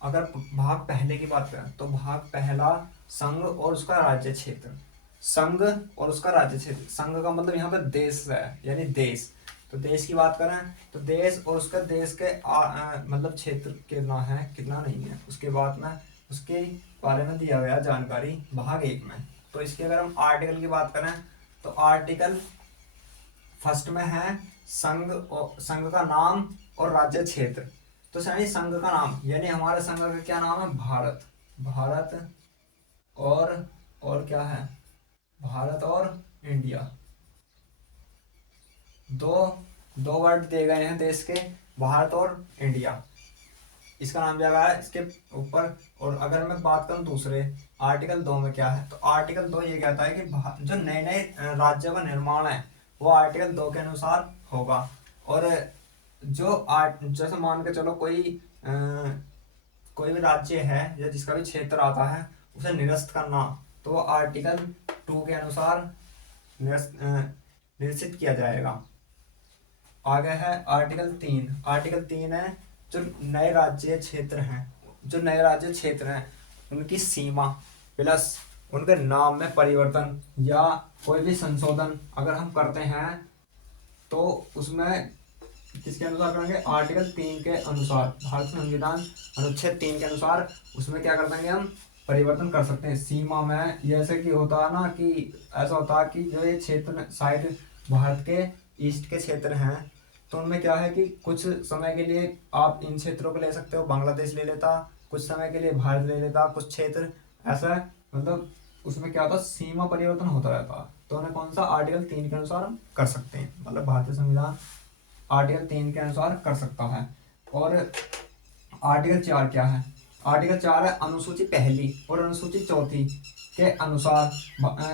अगर भाग पहले की बात करें तो भाग पहला संघ और उसका राज्य क्षेत्र। संघ और उसका राज्य क्षेत्र, संघ का मतलब यहाँ पे देश है यानी देश। तो देश की बात करें तो देश और उसका देश के मतलब क्षेत्र कितना है कितना नहीं है, उसके बाद में उसके बारे में दिया गया जानकारी भाग एक में। तो इसकी अगर हम आर्टिकल की बात करें तो आर्टिकल फर्स्ट में है संघ और संघ का नाम और राज्य क्षेत्र। तो यानी संघ का नाम यानी हमारे संघ का क्या नाम है, भारत। भारत और क्या है, भारत और इंडिया। दो दो वर्ड दिए गए हैं देश के, भारत और इंडिया। इसका नाम दिया गया है इसके ऊपर। और अगर मैं बात करूं दूसरे आर्टिकल 2 में क्या है, तो आर्टिकल 2 ये कहता है कि जो नए नए राज्यों का निर्माण है वो आर्टिकल 2 के अनुसार होगा। और जो आर्ट जैसे मान के चलो कोई भी राज्य है या जिसका भी क्षेत्र आता है उसे निरस्त करना, तो वो आर्टिकल 2 के अनुसार निरसित किया जाएगा। आगे है आर्टिकल 3। आर्टिकल 3 है जो नए राज्य क्षेत्र हैं, जो नए राज्य क्षेत्र हैं उनकी सीमा प्लस उनके नाम में परिवर्तन या कोई भी संशोधन अगर हम करते हैं तो उसमें किसके अनुसार करेंगे, आर्टिकल 3 के अनुसार। भारत संविधान अनुच्छेद 3 के अनुसार उसमें क्या कर देंगे हम, परिवर्तन कर सकते हैं सीमा में। जैसे कि होता है ना कि ऐसा होता है कि जो ये क्षेत्र साइड भारत के ईस्ट के क्षेत्र हैं तो उनमें क्या है कि कुछ समय के लिए आप इन क्षेत्रों को ले सकते हो, बांग्लादेश ले लेता, कुछ समय के लिए भारत ले लेता, कुछ क्षेत्र ऐसा है, मतलब उसमें क्या होता है सीमा परिवर्तन होता रहता। तो उन्हें कौन सा आर्टिकल 3 के अनुसार हम कर सकते हैं, मतलब भारतीय संविधान आर्टिकल 3 के अनुसार कर सकता है। और आर्टिकल 4 क्या है, आर्टिकल 4 है अनुसूची पहली और अनुसूची चौथी के अनुसार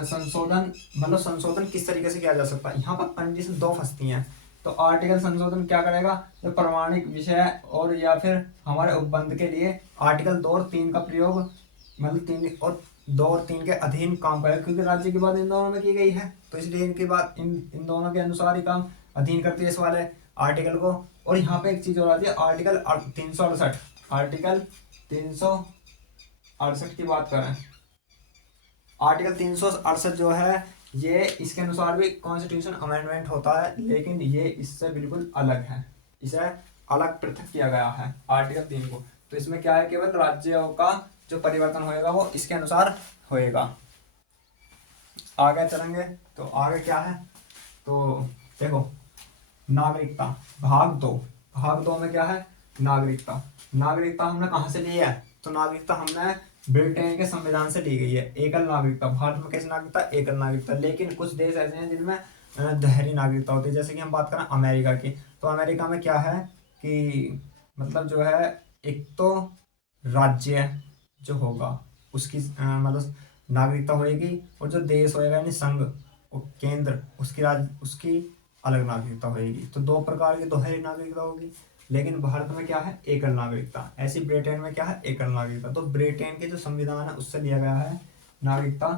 संशोधन, मतलब संशोधन किस तरीके से किया जा सकता है। यहाँ पर कंडीशन दो फंसती हैं। तो आर्टिकल संशोधन क्या करेगा, जो प्रमाणिक विषय और या फिर हमारे उपबंध के लिए आर्टिकल 2 और 3 का प्रयोग, मतलब 2 और 3 के अधीन काम करेगा, क्योंकि राज्य की बात इन दोनों में की गई है तो इसलिए इनकी बात इन दोनों के अनुसार ही काम अधीन करती है इस वाले आर्टिकल को। और यहाँ पे एक चीज और आती है आर्टिकल 368। आर्टिकल 368 की बात करें, आर्टिकल 368 जो है ये इसके अनुसार भी कॉन्स्टिट्यूशन अमेंडमेंट होता है, लेकिन ये इससे बिल्कुल अलग है, इसे अलग पृथक किया गया है आर्टिकल 3 को। तो इसमें क्या है, केवल राज्यों का जो परिवर्तन होएगा वो इसके अनुसार होएगा। आगे चलेंगे तो आगे क्या है, तो देखो नागरिकता भाग 2। भाग 2 में क्या है, नागरिकता। नागरिकता हमने कहाँ से ली है, तो नागरिकता हमने ब्रिटेन के संविधान से ली गई है। एकल नागरिकता, भारत में कैसी नागरिकता, एकल नागरिकता। लेकिन कुछ देश ऐसे हैं जिनमें दोहरी नागरिकता होती है, जैसे कि हम बात करें अमेरिका की, तो अमेरिका में क्या है कि मतलब जो है एक तो राज्य जो होगा उसकी मतलब नागरिकता होएगी, और जो देश होएगा यानी संघ और केंद्र उसकी अलग नागरिकता होगी। तो दो प्रकार की दोहरी नागरिकता होगी। लेकिन भारत में क्या है, एकल नागरिकता। ऐसी ब्रिटेन में क्या है, एकल नागरिकता। तो ब्रिटेन के जो संविधान है उससे लिया गया है नागरिकता।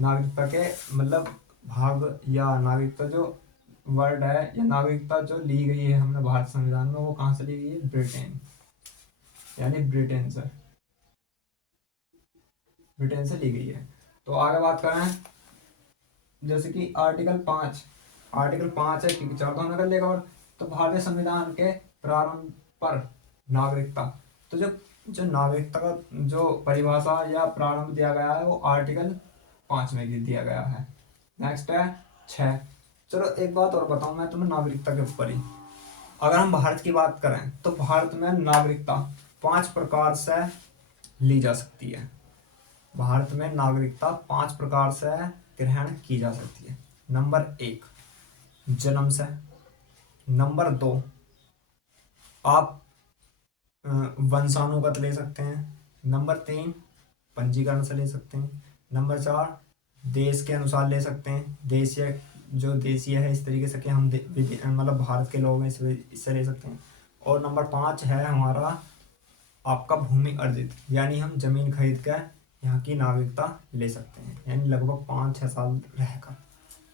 नागरिकता के मतलब भाग या नागरिकता जो वर्ड है या नागरिकता जो ली गई है हमने भारत संविधान में, वो कहाँ से ली गई है, ब्रिटेन यानी ब्रिटेन से ली गई है। तो आगे बात करें जैसे कि आर्टिकल 5 है, क्योंकि 4 तो हमने कर लिया। और तो भारतीय संविधान के प्रारंभ पर नागरिकता, तो जो जो नागरिकता का जो परिभाषा या प्रारंभ दिया गया है वो आर्टिकल 5 में दिया गया है। नेक्स्ट है 6। चलो एक बात और बताऊं मैं तुम्हें नागरिकता के ऊपर ही। अगर हम भारत की बात करें तो भारत में नागरिकता 5 प्रकार से ली जा सकती है। भारत में नागरिकता 5 प्रकार से ग्रहण की जा सकती है। नंबर 1 जन्म से, नंबर 2 आप वंशानुगत ले सकते हैं, नंबर 3 पंजीकरण से ले सकते हैं, नंबर 4 देश के अनुसार ले सकते हैं, देशीय जो देशीय है इस तरीके से कि हम मतलब भारत के लोग हैं इससे ले सकते हैं। और नंबर 5 है हमारा आपका भूमि अर्जित, यानी हम जमीन खरीद कर यहाँ की नागरिकता ले सकते हैं, यानी लगभग 5-6 साल रहकर।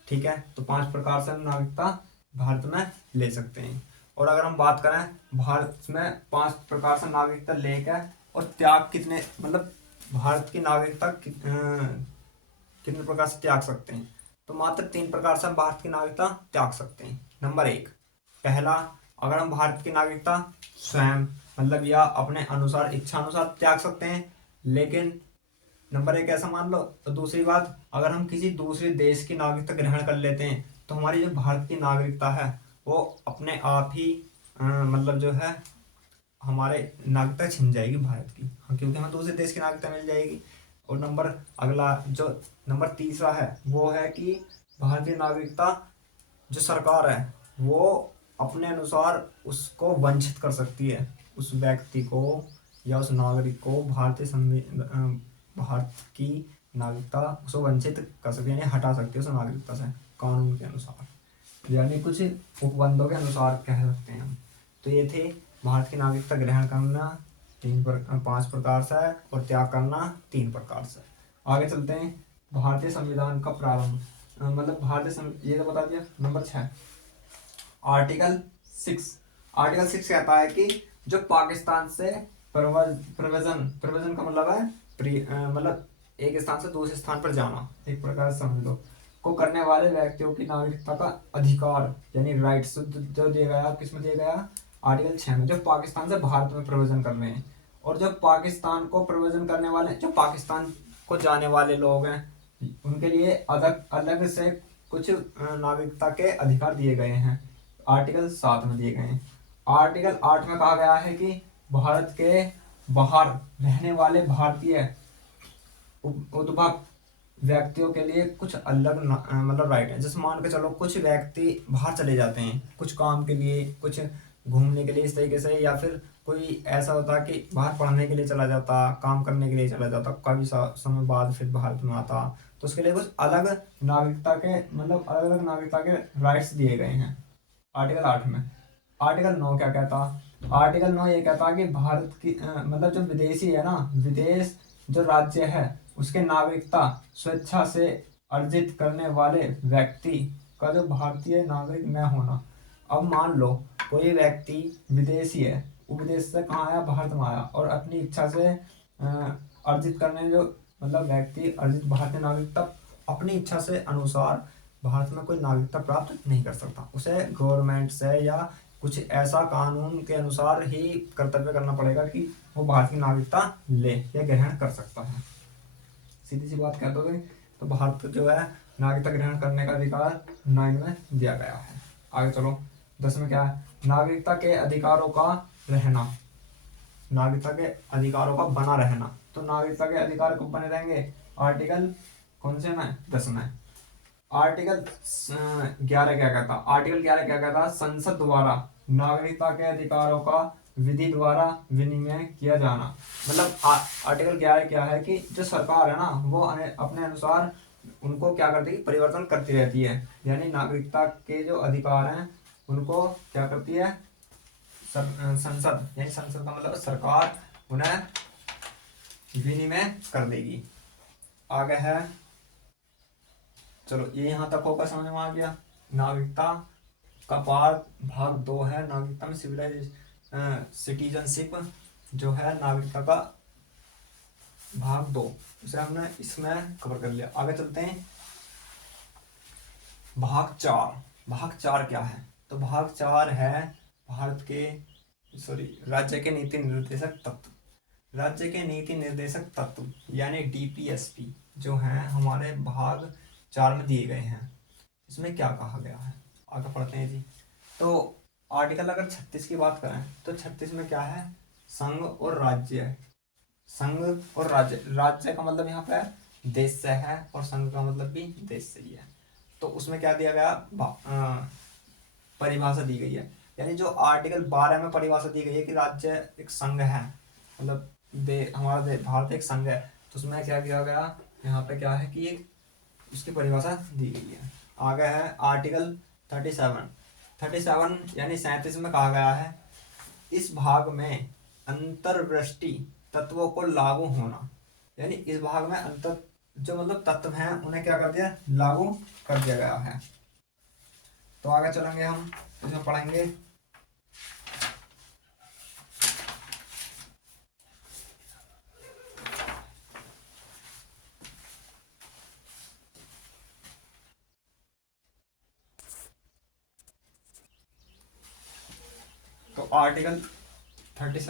ठीक है, तो 5 प्रकार से हम नागरिकता भारत में ले सकते हैं। और अगर हम बात करें भारत में 5 प्रकार से नागरिकता लेकर और त्याग कितने, मतलब भारत की नागरिकता कितने प्रकार से त्याग सकते हैं? तो मात्र 3 प्रकार से हम भारत की नागरिकता त्याग सकते हैं। नंबर 1, पहला, अगर हम भारत की नागरिकता स्वयं मतलब या अपने अनुसार इच्छा अनुसार त्याग सकते हैं, लेकिन नंबर 1 ऐसा मान लो। तो दूसरी बात, अगर हम किसी दूसरे देश की नागरिकता ग्रहण कर लेते हैं तो हमारी जो भारत की नागरिकता है वो अपने आप ही मतलब जो है हमारे नागरिकता छिन जाएगी भारत की, हाँ, क्योंकि हमें दूसरे देश की नागरिकता मिल जाएगी। और नंबर अगला जो नंबर तीसरा है वो है कि भारतीय नागरिकता जो सरकार है वो अपने अनुसार उसको वंचित कर सकती है, उस व्यक्ति को या उस नागरिक को भारत की नागरिकता उसको वंचित कर सकती है, यानी हटा सकती है उस नागरिकता से कानून के अनुसार, यानी कुछ उपबंधों के अनुसार कह सकते हैं हम। तो ये थे भारत की नागरिकता ग्रहण करना 5 प्रकार से है और त्याग करना 3 प्रकार से। आगे चलते हैं। भारतीय संविधान का प्रारंभ, मतलब ये तो बता दिया। Number 6, article 6। आर्टिकल 6 कहता है कि जो पाकिस्तान से प्रव्रजन का मतलब है मतलब एक स्थान से दूसरे स्थान पर जाना, एक प्रकार से समझ लो, को करने वाले व्यक्तियों की नागरिकता का अधिकार यानी राइट्स जो दिया गया, किसमें दिया गया? आर्टिकल 6 में, जो पाकिस्तान से भारत में प्रव्रजन कर रहे हैं। और जो पाकिस्तान को प्रव्रजन करने वाले, जो पाकिस्तान को जाने वाले लोग हैं, उनके लिए अलग अलग से कुछ नागरिकता के अधिकार दिए गए हैं, आर्टिकल 7 में दिए गए हैं। आर्टिकल 8 में कहा गया है कि भारत के बाहर रहने वाले भारतीय उद्भव व्यक्तियों के लिए कुछ अलग मतलब राइट है। जैसे मान के चलो कुछ व्यक्ति बाहर चले जाते हैं कुछ काम के लिए, कुछ घूमने के लिए इस तरीके से, या फिर कोई ऐसा होता कि बाहर पढ़ने के लिए चला जाता, काम करने के लिए चला जाता, काफी समय बाद फिर भारत में आता, तो उसके लिए कुछ अलग नागरिकता के मतलब अलग अलग नागरिकता के राइट्स दिए गए हैं आर्टिकल 8 में। आर्टिकल 9 क्या कहता? आर्टिकल 9 ये कहता कि भारत की मतलब जो विदेशी है ना, विदेश जो राज्य है उसके नागरिकता स्वेच्छा से अर्जित करने वाले व्यक्ति का जो भारतीय नागरिक न होना। अब मान लो कोई व्यक्ति विदेशी है, वो विदेश से कहाँ आया? भारत में आया, और अपनी इच्छा से अर्जित करने जो मतलब व्यक्ति अर्जित भारतीय नागरिकता अपनी इच्छा से अनुसार भारत में कोई नागरिकता प्राप्त नहीं कर सकता, उसे गवर्नमेंट से या कुछ ऐसा कानून के अनुसार ही कर्तव्य करना पड़ेगा कि वो भारत की नागरिकता ले या ग्रहण कर सकता है। सीधी सी बात कह दोगे तो भारत जो है नागरिकता ग्रहण करने का अधिकार 9 में दिया गया है। आगे चलो 10 में क्या है? नागरिकता के अधिकारों का रहना, नागरिकता के अधिकारों का बना रहना। तो नागरिकता के अधिकार कब बने रहेंगे? आर्टिकल कौन से में? 10 में। आर्टिकल 11 क्या कहता? आर्टिकल 11 क्या कहता? संसद द्वारा नागरिकता के अधिकारों का विधि द्वारा विनिमय किया जाना। मतलब आर्टिकल 11 क्या है कि जो सरकार है ना वो अपने अनुसार उनको क्या करती है? परिवर्तन करती रहती है, यानी नागरिकता के जो अधिकार हैं उनको क्या करती है? संसद, यानी संसद का मतलब सरकार उन्हें विनिमय कर देगी। आगे है, चलो ये यहाँ तक होगा, समझ में आ गया। नागरिकता का पार्ट भाग 2 है, नागरिकता में सिटीजनशिप जो है नागरिकता का भाग 2, उसे हमने इसमें कवर कर लिया। आगे चलते हैं भाग 4। भाग 4 क्या है? तो भाग 4 है भारत के राज्य के नीति निर्देशक तत्व। राज्य के नीति निर्देशक तत्व यानी डीपीएसपी जो है हमारे भाग 4 में दिए गए हैं। इसमें क्या कहा गया है आगे पढ़ते हैं जी। तो आर्टिकल अगर 36 की बात करें तो 36 में क्या है? संघ और राज्य। संघ और राज्य, राज्य का मतलब यहाँ पे देश से है और संघ का मतलब भी देश से ही है। तो उसमें क्या दिया गया? परिभाषा दी गई है, यानी जो आर्टिकल 12 में परिभाषा दी गई है कि राज्य एक संघ है, मतलब हमारा भारत एक संघ है। तो उसमें क्या किया गया? यहाँ पे क्या है कि एक उसकी परिभाषा दी गई है। आगे है आर्टिकल 37 यानी 37 में कहा गया है इस भाग में अंतर्वृष्टि तत्वों को लागू होना, यानी इस भाग में अंतर जो मतलब तत्व हैं उन्हें क्या कर दिया? लागू कर दिया गया है। तो आगे चलेंगे हम, इसमें पढ़ेंगे आर्टिकल 37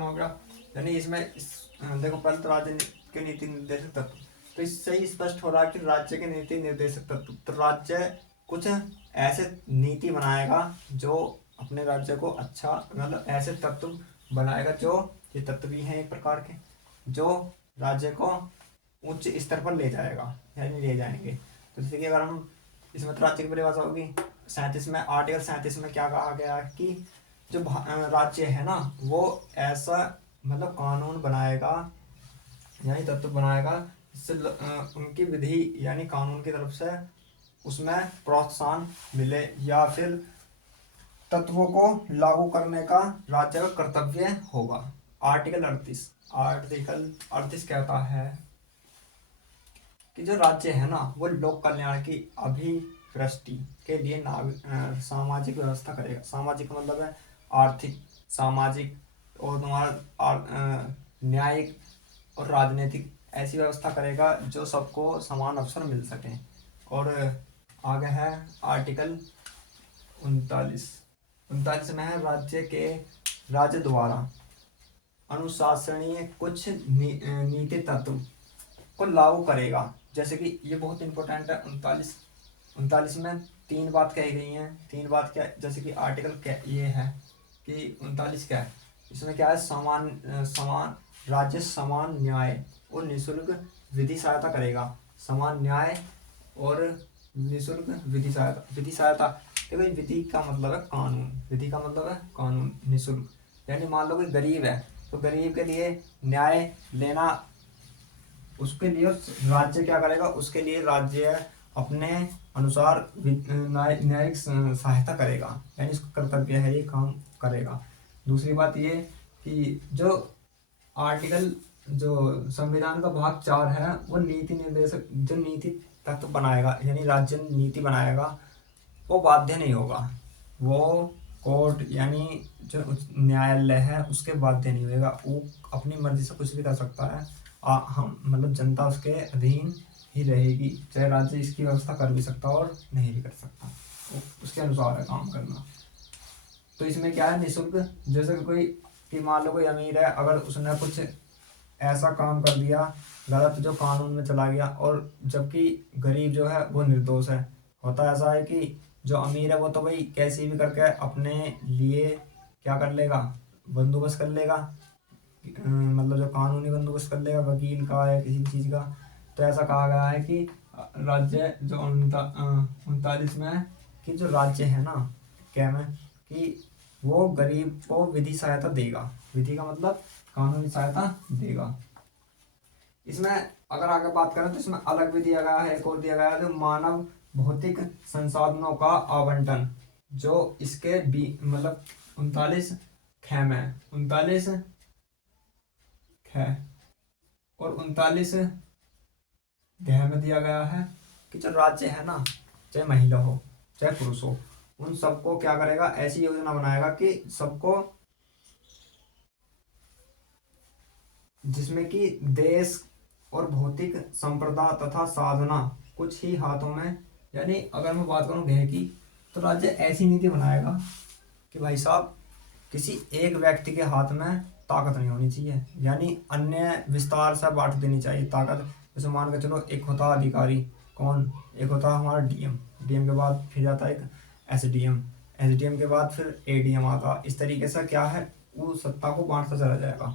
हो गया। यानी इसमें देखो पहले तो राज्य के नीति निर्देशक तत्व, तो इससे ही स्पष्ट हो रहा है कि राज्य के नीति निर्देशक तत्व, तो राज्य कुछ ऐसे नीति बनाएगा जो अपने राज्य को अच्छा, मतलब ऐसे तत्व बनाएगा जो, ये तत्व भी हैं एक प्रकार के, जो राज्य को उच्च स्तर पर ले जाएगा, यानी ले जाएंगे। तो जैसे कि अगर हम इसमें तो राज्य की परिभाषा होगी 37 में, आर्टिकल 37 में क्या कहा गया है कि जो राज्य है ना वो ऐसा मतलब कानून बनाएगा, यानी तत्व बनाएगा जिससे उनकी विधि यानी कानून की तरफ से उसमें प्रोत्साहन मिले, या फिर तत्वों को लागू करने का राज्य का कर्तव्य होगा। आर्टिकल 38 कहता है कि जो राज्य है ना वो लोक कल्याण की अभिवृष्टि के लिए सामाजिक व्यवस्था करेगा। सामाजिक मतलब है आर्थिक, सामाजिक और तुम्हारा न्यायिक और राजनीतिक, ऐसी व्यवस्था करेगा जो सबको समान अवसर मिल सके। और आगे है आर्टिकल 39 में है राज्य द्वारा अनुशासनीय कुछ नीति तत्व को लागू करेगा। जैसे कि ये बहुत इंपॉर्टेंट है। 39 में 3 बात कही गई हैं। 3 बात क्या, जैसे कि आर्टिकल क्या ये है कि 39 क्या है, इसमें क्या है, समान राज्य समान न्याय और निःशुल्क विधि सहायता करेगा। समान न्याय और निःशुल्क विधि सहायता। देखो विधि का मतलब है कानून, विधि का मतलब है कानून, निःशुल्क यानी मान लो कोई गरीब है तो गरीब के लिए न्याय लेना, उसके लिए राज्य क्या करेगा, उसके लिए राज्य अपने अनुसार न्यायिक सहायता करेगा, यानी इसका कर्तव्य है, ये काम करेगा। दूसरी बात ये कि जो आर्टिकल जो संविधान का भाग 4 है वो नीति निर्देशक, जो नीति तत्व बनाएगा यानी राज्य नीति बनाएगा, वो बाध्य नहीं होगा, वो कोर्ट यानी जो न्यायालय है उसके बाध्य नहीं होगा, वो अपनी मर्जी से कुछ भी कर सकता है। हम मतलब जनता उसके अधीन ही रहेगी, चाहे राज्य इसकी व्यवस्था कर भी सकता और नहीं भी कर सकता, उसके अनुसार है काम करना। तो इसमें क्या है, निःशुल्क, जैसे कोई कि मान लो कोई अमीर है, अगर उसने कुछ ऐसा काम कर दिया गलत जो कानून में चला गया, और जबकि गरीब जो है वो निर्दोष है, होता ऐसा है कि जो अमीर है वो तो भाई कैसे भी करके अपने लिए क्या कर लेगा, बंदोबस्त कर लेगा, मतलब जो कानूनी बंदोबस्त कर लेगा, वकील का या किसी भी चीज़ का। तो ऐसा कहा गया है कि राज्य जो 39 में है कि जो राज्य है ना क्या में कि वो गरीब को विधि सहायता देगा, विधि का मतलब कानूनी सहायता देगा। इसमें अगर आगे बात करें तो इसमें अलग भी दिया गया है, एक और दिया गया है जो मानव भौतिक संसाधनों का आवंटन, जो इसके मतलब 39 ख में 39 ख और 39 घ में दिया गया है कि जो राज्य है ना, चाहे महिला हो चाहे पुरुष हो, उन सबको क्या करेगा, ऐसी योजना बनाएगा कि सबको, जिसमें कि देश और भौतिक संपदा तथा साधना कुछ ही हाथों में, यानी अगर मैं बात करूं ग्रह की, तो राज्य ऐसी नीति बनाएगा कि भाई साहब किसी एक व्यक्ति के हाथ में ताकत नहीं होनी चाहिए, यानी अन्य विस्तार से बांट देनी चाहिए ताकत। जैसे मान के चलो एक होता अधिकारी, कौन, एक होता हमारा डीएम, डीएम के बाद फिर जाता है एक एसडीएम, एसडीएम के बाद फिर एडीएम आता। इस तरीके से क्या है, वो सत्ता को बांटता चला जाएगा,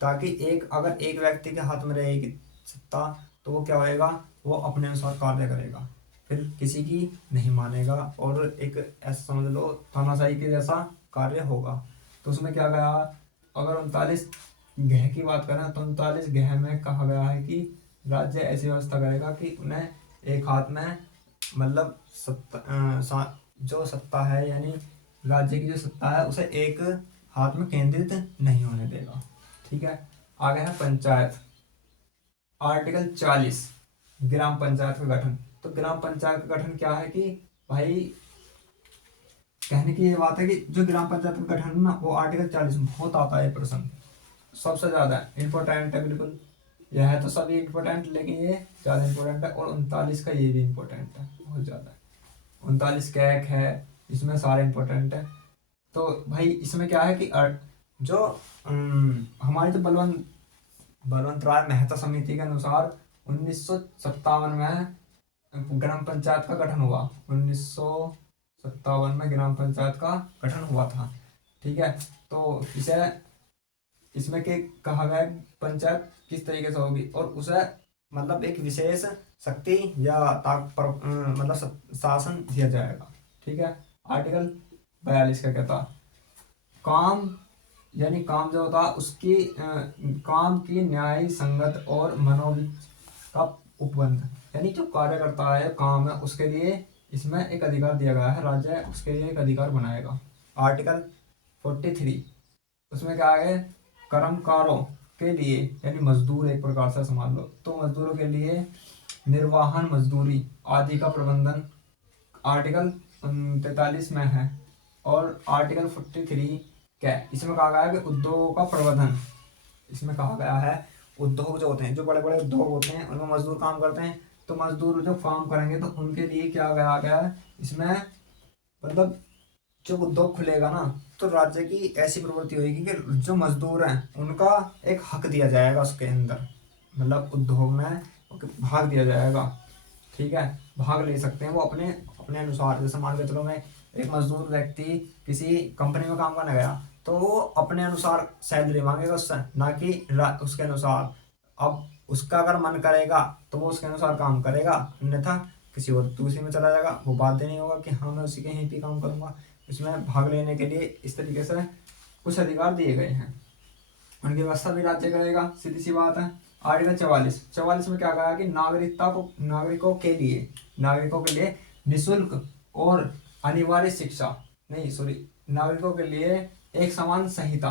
ताकि अगर एक व्यक्ति के हाथ में रहेगी सत्ता तो वो क्या होएगा, वो अपने अनुसार कार्य करेगा, फिर किसी की नहीं मानेगा, और एक ऐसा समझ लो तानाशाही के जैसा कार्य होगा। तो उसमें क्या गया, अगर 39 गह की बात करें तो 39 गह में कहा गया है कि राज्य ऐसी व्यवस्था करेगा कि उन्हें एक हाथ में, मतलब जो सत्ता है यानी राज्य की जो सत्ता है उसे एक हाथ में केंद्रित नहीं होने देगा। ठीक है, आगे है पंचायत। आर्टिकल 40 ग्राम पंचायत का गठन। तो ग्राम पंचायत का गठन क्या है कि भाई कहने की ये बात है कि जो ग्राम पंचायत का गठन है ना वो आर्टिकल 40 में बहुत आता है, प्रश्न सबसे ज्यादा इंपॉर्टेंट है। बिल्कुल यह है तो सभी इंपॉर्टेंट, लेकिन ये ज्यादा इंपॉर्टेंट है, और 39 का ये भी इंपॉर्टेंट है बहुत ज्यादा। 39 का एक है, इसमें सारे इंपॉर्टेंट है। तो भाई इसमें क्या है कि जो हमारे जो बलवंत राय मेहता समिति के अनुसार 1957 में ग्राम पंचायत का गठन हुआ। 1957 में ग्राम पंचायत का गठन हुआ था। ठीक है। तो इसे इसमें के कहा गया है पंचायत किस तरीके से होगी, और उसे मतलब एक विशेष शक्ति या मतलब शासन दिया जाएगा। ठीक है। आर्टिकल 42 का कहता काम, यानी काम जो होता है उसकी काम की न्याय संगत और मनोवित का उपबंध, यानी जो कार्य करता है काम है उसके लिए इसमें एक अधिकार दिया गया है, राज्य उसके लिए एक अधिकार बनाएगा। आर्टिकल 43 उसमें क्या है, कर्मकारों के लिए यानी मजदूर एक प्रकार से समझ लो, तो मजदूरों के लिए निर्वाहन मजदूरी आदि का प्रबंधन आर्टिकल 43 में है। और आर्टिकल 43 क्या है, इसमें कहा गया है कि उद्योगों का प्रबंधन, इसमें कहा गया है उद्योग जो होते हैं, जो बड़े बड़े उद्योग होते हैं उनमें मजदूर काम करते हैं, तो मजदूर जो काम करेंगे तो उनके लिए क्या कहा गया है इसमें, मतलब जब उद्योग खुलेगा ना तो राज्य की ऐसी प्रवृत्ति होगी कि जो मजदूर हैं उनका एक हक दिया जाएगा उसके अंदर, मतलब उद्योग में भाग दिया जाएगा। ठीक है। भाग ले सकते हैं वो अपने अपने अनुसार। जैसे मान के चलो मैं एक मजदूर व्यक्ति किसी कंपनी में काम करने गया तो वो अपने अनुसार सैलरी मांगेगा उससे, ना कि उसके अनुसार। अब उसका अगर मन करेगा तो वो उसके अनुसार काम करेगा, अन्यथा किसी और दूसरी में चला जाएगा। वो बाध्य नहीं होगा कि हाँ मैं उसी के यहीं पे काम करूंगा। इसमें भाग लेने के लिए इस तरीके से कुछ अधिकार दिए गए हैं, उनकी व्यवस्था भी राज्य करेगा, सीधी सी बात है। आर्टिकल 44 में क्या कहा कि नागरिकों के लिए निःशुल्क और अनिवार्य शिक्षा, नहीं सॉरी, नागरिकों के लिए एक समान संहिता,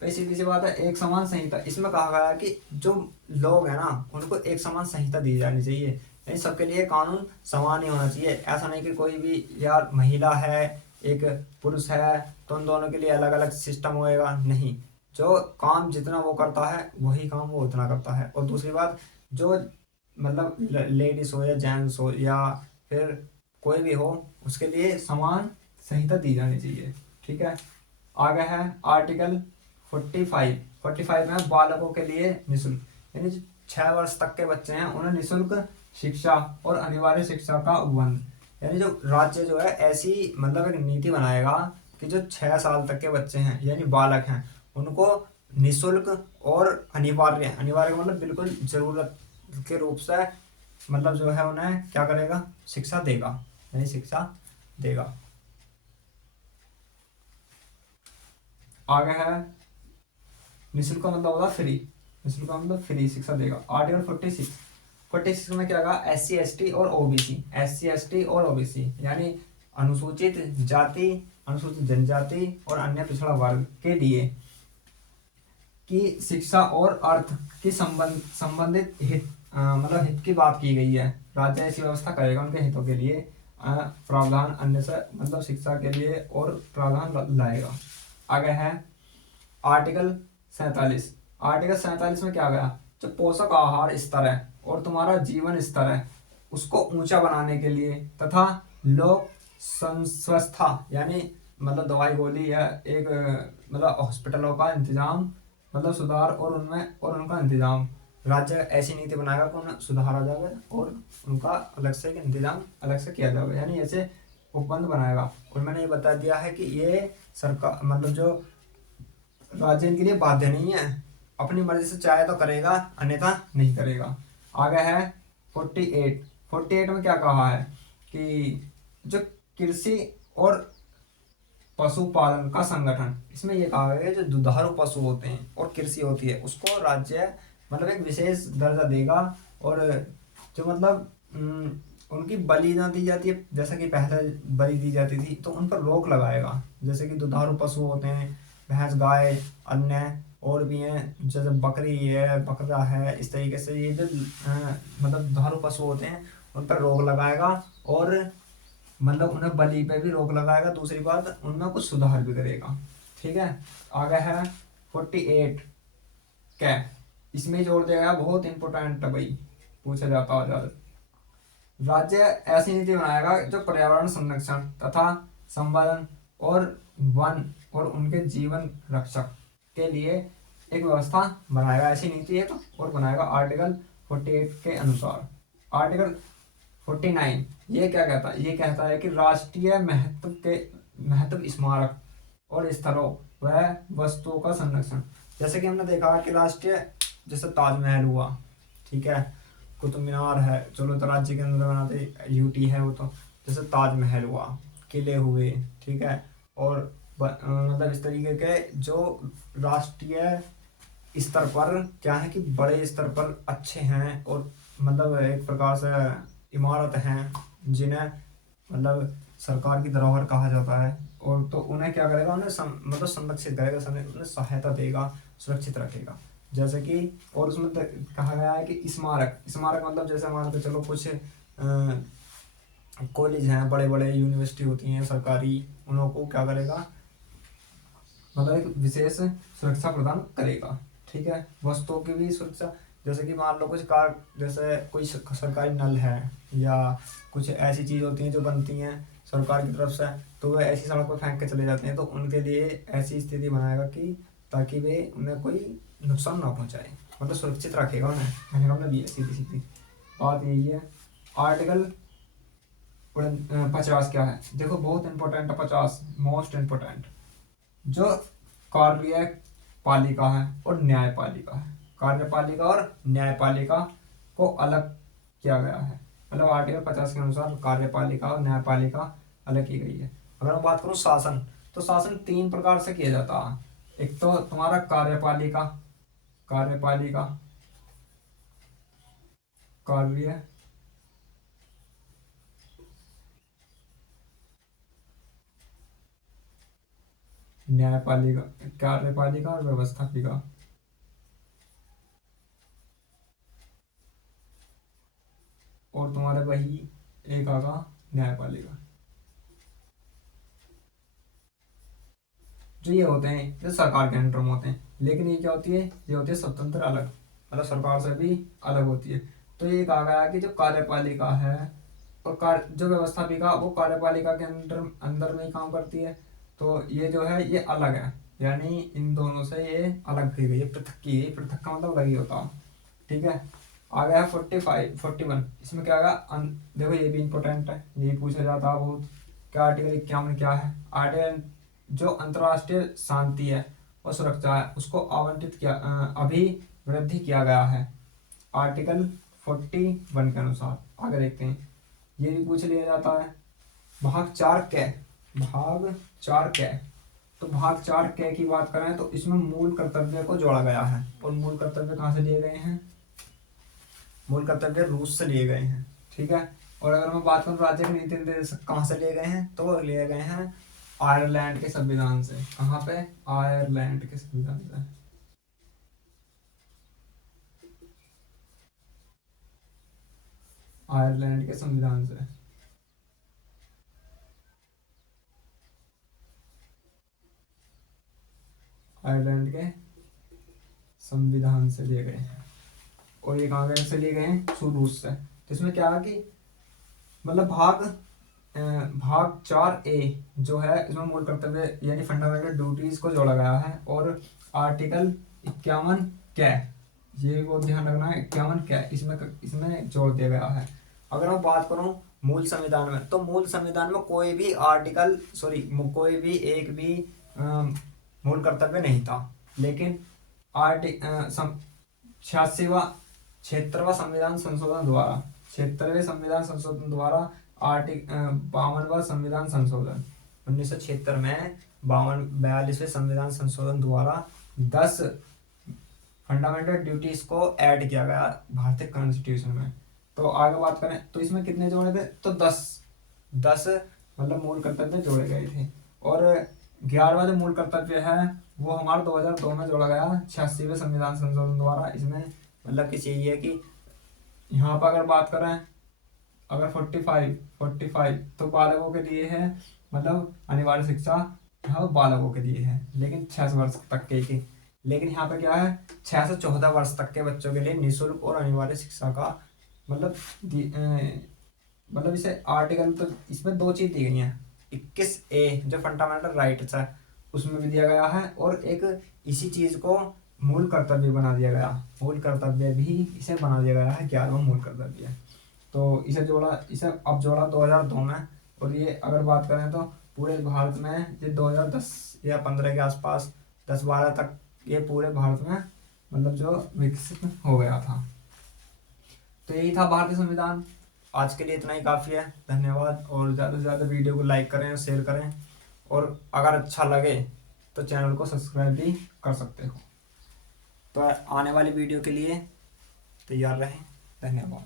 भाई सीधी सी बात है एक समान संहिता। इसमें कहा गया है कि जो लोग हैं ना उनको एक समान संहिता दी जानी चाहिए, यानी सबके लिए कानून समान ही होना चाहिए। ऐसा नहीं कि कोई भी यार महिला है एक पुरुष है तो उन दोनों के लिए अलग अलग सिस्टम होएगा, नहीं। जो काम जितना वो करता है वही काम वो उतना करता है। और दूसरी बात, जो मतलब लेडीज हो या जेंट्स हो या फिर कोई भी हो उसके लिए समान संहिता दी जानी चाहिए। ठीक है। आगे है आर्टिकल 45 में बालकों के लिए निःशुल्क, यानी जो 6 वर्ष तक के बच्चे हैं उन्हें निःशुल्क शिक्षा और अनिवार्य शिक्षा का उपबंध, यानी जो राज्य जो है ऐसी मतलब एक नीति बनाएगा कि जो 6 साल तक के बच्चे हैं यानी बालक हैं उनको निःशुल्क और अनिवार्य, अनिवार्य का मतलब बिल्कुल जरूरत के रूप से मतलब जो है उन्हें क्या करेगा, शिक्षा देगा, यानी शिक्षा देगा। आगे है निःशुल्क का मतलब होगा फ्री, निःशुल्क का मतलब फ्री शिक्षा देगा। आर्टिकल 46 में क्या कहा, SC ST और OBC, SC ST और OBC यानी अनुसूचित जाति, अनुसूचित जनजाति और अन्य पिछड़ा वर्ग के लिए की शिक्षा और अर्थ की संबंधित हित मतलब हित की बात की गई है। राज्य ऐसी व्यवस्था करेगा उनके हितों के लिए प्रावधान, अन्य से मतलब शिक्षा के लिए और प्रावधान लाएगा। आगे है आर्टिकल 47 में क्या गया, जो पोषक आहार स्तर है और तुम्हारा जीवन स्तर है उसको ऊंचा बनाने के लिए तथा लोक स्वास्थ्य यानी मतलब दवाई गोली या एक मतलब हॉस्पिटलों का इंतजाम मतलब सुधार और उनका इंतजाम, राज्य ऐसी नीति बनाएगा कि उन्हें सुधार आ जाएगा और उनका अलग से इंतजाम अलग से किया जाएगा, यानी ऐसे उपबंध बनाएगा। और मैंने ये बता दिया है कि ये सरकार मतलब जो राज्य इनके लिए बाध्य नहीं है, अपनी मर्जी से चाहे तो करेगा अन्यथा नहीं करेगा। आगे है 48 में क्या कहा है कि जो कृषि और पशुपालन का संगठन, इसमें ये कहा गया है जो दुधारू पशु होते हैं और कृषि होती है उसको राज्य मतलब एक विशेष दर्जा देगा। और जो मतलब उनकी बलि ना दी जाती है जैसा कि पहले बलि दी जाती थी, तो उन पर रोक लगाएगा। जैसे कि दुधारू पशु होते हैं भैंस, गाय, अन्य और भी हैं, जैसे बकरी है, बकरा है, इस तरीके से ये जो मतलब दुधारू पशु होते हैं उन पर रोक लगाएगा और मतलब उन्हें बलि पे भी रोक लगाएगा। दूसरी बात उनमें कुछ सुधार भी करेगा। ठीक है। आगे है 48 क्या, इसमें जोड़ दिया गया बहुत इंपॉर्टेंट है भाई, पूछा जाता है ज्यादा। राज्य ऐसी नीति बनाएगा जो पर्यावरण संरक्षण तथा संवर्धन और वन और उनके जीवन रक्षक के लिए एक व्यवस्था बनाएगा, ऐसी नीति एक और बनाएगा आर्टिकल 48 के अनुसार। आर्टिकल 49 ये क्या कहता है, ये कहता है कि राष्ट्रीय महत्व स्मारक और स्थलों व वस्तुओं का संरक्षण। जैसे कि हमने देखा कि राष्ट्रीय, जैसे ताजमहल हुआ, ठीक है, कुतुब मीनार है, चलो तो राज्य के अंदर बनाते, यूटी है वो तो, जैसे ताजमहल हुआ, किले हुए, ठीक है, और मतलब इस तरीके के जो राष्ट्रीय स्तर पर क्या है कि बड़े स्तर पर अच्छे हैं और मतलब एक प्रकार से इमारत हैं जिन्हें मतलब सरकार की धरोहर कहा जाता है, और तो उन्हें क्या करेगा, उन्हें मतलब संरक्षित करेगा, उन्हें सहायता देगा, सुरक्षित रखेगा। जैसे कि और उसमें कहा गया है कि स्मारक, स्मारक मतलब जैसे मान के चलो कुछ कॉलेज हैं, बड़े बड़े यूनिवर्सिटी होती हैं सरकारी, उन लोगों को क्या करेगा, मतलब एक विशेष सुरक्षा प्रदान करेगा, ठीक है। वस्तुओं की भी सुरक्षा, जैसे कि मान लो कुछ कार, जैसे कोई सरकारी नल है या कुछ ऐसी चीज़ होती हैं जो बनती हैं सरकार की तरफ से, तो वह ऐसी सड़क पर फेंक के चले जाते हैं, तो उनके लिए ऐसी स्थिति बनाएगा कि ताकि वे उन्हें कोई नुकसान ना पहुंचाए, मतलब सुरक्षित रखेगा उन्हें, कहने का मतलब ये सीधी सीधी बात यही है। आर्टिकल 50 क्या है, देखो बहुत इंपॉर्टेंट है 50, मोस्ट इम्पोर्टेंट, जो कार्यपालिका है और न्यायपालिका है, कार्यपालिका और न्यायपालिका को अलग किया गया है, मतलब आर्टिकल 50 के अनुसार कार्यपालिका और न्यायपालिका अलग की गई है। अगर मैं बात करूँ शासन, तो शासन 3 प्रकार से किया जाता है। एक तो तुम्हारा कार्यपालिका, कार्यपालिका कार्य न्यायपालिका, कार्यपालिका और व्यवस्थापिका। और तुम्हारे वही एक आगा न्यायपालिका। जो ये होते हैं ये सरकार के अंडर में होते हैं, लेकिन ये क्या होती है, ये होती है स्वतंत्र अलग, मतलब सरकार से भी अलग होती है। तो ये कहा गया कि जो कार्यपालिका है और जो व्यवस्थापिका, वो कार्यपालिका के अंदर अंदर में ही काम करती है, तो ये जो है ये अलग है, यानी इन दोनों से ये अलग की गई है, पृथक की गई, पृथक का मतलब अलग ही होता है, ठीक है। आ गया 41, इसमें क्या आएगा, देखो ये भी इंपॉर्टेंट है, ये पूछा जाता है बहुत। क्या आर्टिकल 51 क्या है, आर्टिकल जो अंतर्राष्ट्रीय शांति है और सुरक्षा है उसको आवंटित किया, अभिवृद्धि किया गया है आर्टिकल 41 के अनुसार। आगे देखते हैं, ये भी पूछ लिया जाता है। भाग 4 कै, भाग 4 कै, तो भाग 4 कै की बात करें तो इसमें मूल कर्तव्य को जोड़ा गया है, और मूल कर्तव्य कहाँ से लिए गए हैं, मूल कर्तव्य रूस से लिए गए हैं, ठीक है। और अगर मैं बात करूँ राज्य के नीति निर्देश कहाँ से लिए गए हैं, तो वो लिए गए हैं आयरलैंड के संविधान से। कहाँ पे, आयरलैंड के संविधान से, आयरलैंड के संविधान से। आयरलैंड के संविधान से लिए गए हैं, और ये कहाँ से लिए गए हैं, रूस से। तो इसमें क्या है कि मतलब भाग 4A जो है, इसमें मूल कर्तव्य यानी फंडामेंटल ड्यूटीज को जोड़ा गया है, और आर्टिकल 51 कै, ये वो ध्यान रखना है, 51 कै इसमें जोड़ दिया गया है। अगर मैं बात करूं मूल संविधान में, तो मूल संविधान में कोई भी आर्टिकल, सॉरी, कोई भी एक भी मूल कर्तव्य नहीं था, लेकिन 86वां 76वां संविधान संशोधन द्वारा, 76वें संविधान संशोधन द्वारा 52वां संविधान संशोधन 1976 में 42वें संविधान संशोधन द्वारा 10 फंडामेंटल ड्यूटीज को ऐड किया गया भारतीय कॉन्स्टिट्यूशन में। तो आगे बात करें तो इसमें कितने जोड़े थे, तो 10 मतलब मूल कर्तव्य जोड़े गए थे। और 11वां जो मूल कर्तव्य है वो हमारा 2002 में जोड़ा गया 86वें संविधान संशोधन द्वारा। इसमें मतलब कि चाहिए कि यहाँ पर अगर बात करें, अगर 45 तो बालकों के लिए है, मतलब अनिवार्य शिक्षा यहाँ बालकों के लिए है, लेकिन 6 वर्ष तक के, लेकिन यहाँ पे क्या है 6 से 14 वर्ष तक के बच्चों के लिए निःशुल्क और अनिवार्य शिक्षा का मतलब मतलब इसे आर्टिकल, तो इसमें 2 चीज दी गई हैं, 21A जो फंडामेंटल राइट्स है उसमें भी दिया गया है, और एक इसी चीज को मूल कर्तव्य बना दिया गया, मूल कर्तव्य भी इसे बना दिया गया है, 11वां मूल कर्तव्य। तो इसे अब जोड़ा 2002 में, और ये अगर बात करें तो पूरे भारत में ये 2010 या 15 के आसपास, 10-12 तक ये पूरे भारत में मतलब जो विकसित हो गया था। तो यही था भारतीय संविधान। आज के लिए इतना ही काफ़ी है। धन्यवाद। और ज़्यादा से ज़्यादा वीडियो को लाइक करें, शेयर करें, और अगर अच्छा लगे तो चैनल को सब्सक्राइब भी कर सकते हो। तो आने वाली वीडियो के लिए तैयार रहें। धन्यवाद।